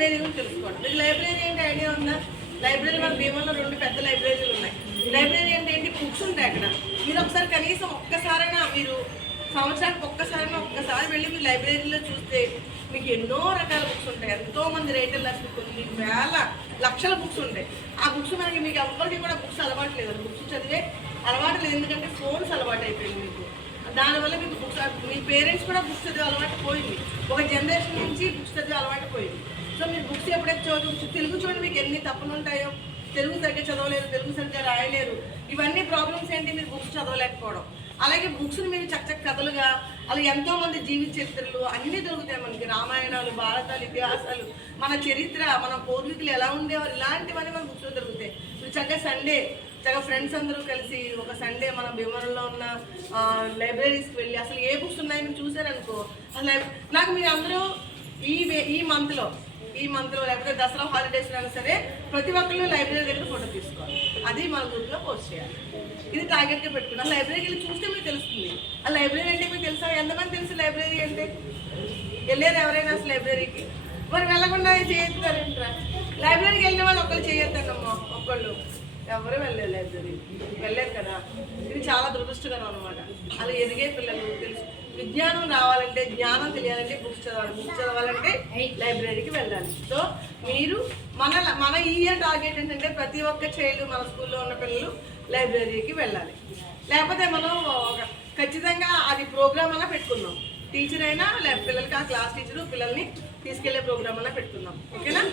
Library గురించి తెలుసుకోండి. మీకు లైబ్రరీ ఏంటి ఐడియా ఉందా? లైబ్రరీ మన భీమంలో 2 పెద్ద లైబ్రరీలు ఉన్నాయి. లైబ్రరీ అంటే ఏంటి? బుక్స్ ఉంటాయి అక్కడ. మీరు ఒకసారి కనీసం ఒక్కసారైనా మీరు సంవత్సరానికి ఒక్కసారి వెళ్ళి మీ లైబ్రరీలో చూస్తే మీకు ఎన్నో రకాల బుక్స్ ఉంటాయి. ఎంతోమంది రైటర్స్ కొన్ని వేల లక్షల బుక్స్ ఉంటాయి. ఆ బుక్స్ మనకి మీకు ఎవరికి కూడా బుక్స్ అలవాటు లేదు, బుక్స్ చదివే అలవాటు లేదు. ఎందుకంటే ఫోన్స్ అలవాటు అయిపోయింది మీకు. దానివల్ల మీకు బుక్స్, మీ పేరెంట్స్ కూడా బుక్స్ చదివే అలవాటు పోయింది. ఒక జనరేషన్ నుంచి బుక్స్ చదివే అలవాటు పోయింది. సో మీరు బుక్స్ ఎప్పుడైతే తెలుగు చూడండి మీకు ఎన్ని తప్పులు ఉంటాయో. తెలుగు సరిగ్గా చదవలేరు, తెలుగు సరిగ్గా రాయలేరు. ఇవన్నీ ప్రాబ్లమ్స్ ఏంటి? మీరు బుక్స్ చదవలేకపోవడం. అలాగే బుక్స్ని మీరు చక్కచక్క కథలుగా, అలా ఎంతోమంది జీవిత చరిత్రలు అన్నీ దొరుకుతాయి మనకి. రామాయణాలు, భారతాలు, ఇతిహాసాలు, మన చరిత్ర, మన పూర్వీకులు ఎలా ఉండేవారు, ఇలాంటివన్నీ మన బుక్స్లో దొరుకుతాయి. ఇప్పుడు చక్కగా ఫ్రెండ్స్ అందరూ కలిసి ఒక సండే మన భీమవరంలో ఉన్న లైబ్రరీస్కి వెళ్ళి అసలు ఏ బుక్స్ ఉన్నాయో మీరు చూసారనుకో, అసలు నాకు మీరు అందరూ ఈ మంత్లో లేకపోతే దసరా హాలిడేస్ అయినా సరే ప్రతి ఒక్కళ్ళు లైబ్రరీ దగ్గర ఫోటో తీసుకోవాలి. అది మన గ్రూప్లో పోస్ట్ చేయాలి. ఇది టార్గెట్గా పెట్టుకుని ఆ లైబ్రరీకి వెళ్ళి చూస్తే మీకు తెలుస్తుంది. ఆ లైబ్రరీ అంటే మీకు తెలుసా? ఎంతమంది తెలుసు లైబ్రరీ అంటే? వెళ్ళారు ఎవరైనా అసలు లైబ్రరీకి? మరి వెళ్ళకుండా చేస్తారేంట్రా? లైబ్రరీకి వెళ్ళిన వాళ్ళు ఒకళ్ళు చేయొద్దమ్మా, ఒకళ్ళు ఎవరు వెళ్ళలేదు లైబ్రరీ, వెళ్ళారు కదా. ఇది చాలా దురదృష్టకరం అనమాట. అలా ఎదిగే పిల్లలు తెలుసు, విజ్ఞానం రావాలంటే, జ్ఞానం తెలియాలంటే బుక్స్ చదవాలి, బుక్స్ చదవాలంటే లైబ్రరీకి వెళ్ళాలి. సో మీరు మన ఇయర్ టార్గెట్ ఏంటంటే ప్రతి ఒక్క చైల్డ్ మన స్కూల్లో ఉన్న పిల్లలు లైబ్రరీకి వెళ్ళాలి. లేకపోతే మనం ఖచ్చితంగా అది ప్రోగ్రామ్ అలా పెట్టుకుందాం. టీచర్ అయినా పిల్లలకి ఆ క్లాస్ టీచరు పిల్లల్ని తీసుకెళ్లే ప్రోగ్రామ్ అలా పెట్టుకుందాం. ఓకేనా?